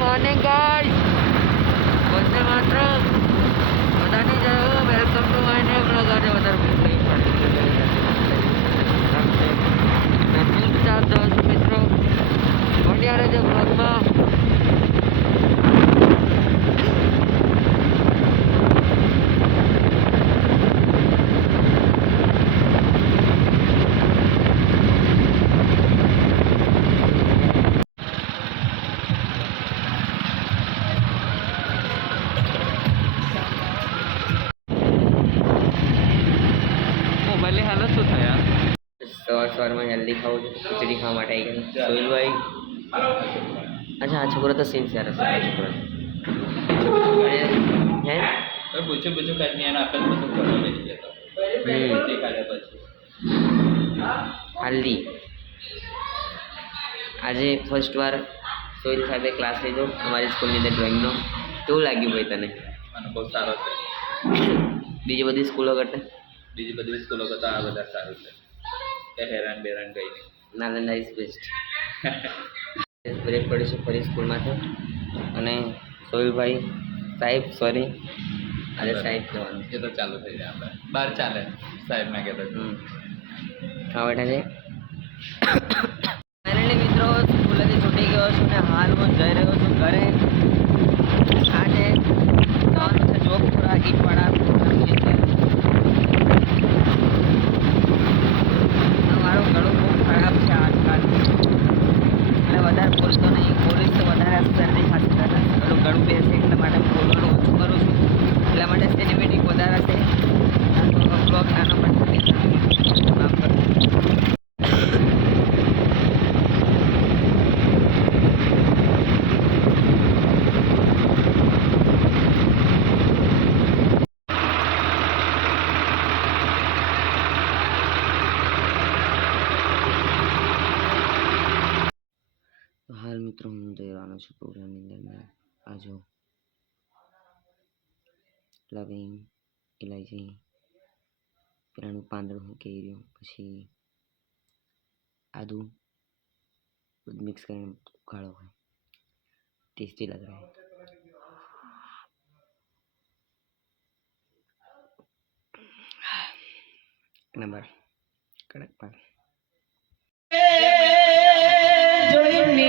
Morning guys, Vande માતરમ. બધાની જય હો. Welcome to my new blog. આજે વધારે ચાર દસ મિત્રો ભણ્યા રહેજો બ્લોગમાં. હાલત શું થયા? સવારમાં હેલ્ધી ખાવું છું, ખીચડી ખાવા માટે આવી ગયા. સોહિલભાઈ, અચ્છા આ છોકરો તો સિન્સિયર હશે. આ છોકરો હે પૂછું કાઢી એના આપે બધું કરવા લઈ ગયા પછી હલ્દી. આજે ફર્સ્ટ વાર સોહિલ સાહેબે ક્લાસ લીધો અમારી સ્કૂલની અંદર ડ્રોઈંગનો. કેવું લાગ્યું ભાઈ તને? મને બહુ સારો છે. બીજી બધી સ્કૂલો કરતા આ બધા સારું છે. કે હેરાન બેરાન ગઈ નહીં. Nalanda is best. બ્રેક પડીશું ફરી સ્કૂલમાંથી. અને સોહિલભાઈ સાહેબ, સોરી આજે સાહેબ કહેવાનું. એ તો ચાલુ થઈ જાય, આપણે બહાર ચાલે સાહેબ ના કહેતો. હા બેઠા છે. ફાઇનલી મિત્રો સ્કૂલેથી છૂટી ગયો છું ને હાલ હું જઈ રહ્યો છું ઘરે. આજે જવાનું છે જોગપુરા ઈટવાડા. મારું ગળું બહુ ખરાબ છે આજકાલ, એટલે વધારે બોલતો નહીં. બોલીશ તો વધારે શરદી ખાંસી થશે, પેલું ગળું બેસે એટલા માટે હું બોલવાનું ઓછું કરું છું. એટલા માટે સિનેમેટિક વધારે છે. બ્લોગ નાનો પણ માફ કરું. હાલ મિત્રો હું જઈ રહ્યો છું પ્રોગ્રામની અંદર. આ જો લવિંગ, ઇલાયચી, પેલાનું પાંદડું હું કહી રહ્યું, પછી આદુ બધું મિક્સ કરીને ઉકાળો હોય. ટેસ્ટી લગ રહા હૈ. નંબર કડક પાક. જોઈને